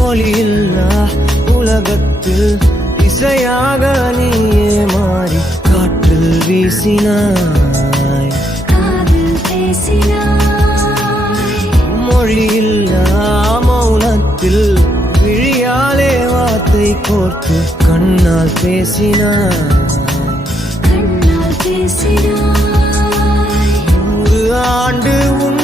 ஒளியில்லா உலகத்தில் இசையாக நீயே மாறி காற்றில் வீசினாய், மொழியில்லா மௌனத்தில் விழியாலே வார்த்தை கோர்த்து கண்ணால் பேசினாய். 100 ஆண்டு உன்